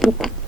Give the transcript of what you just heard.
Пук.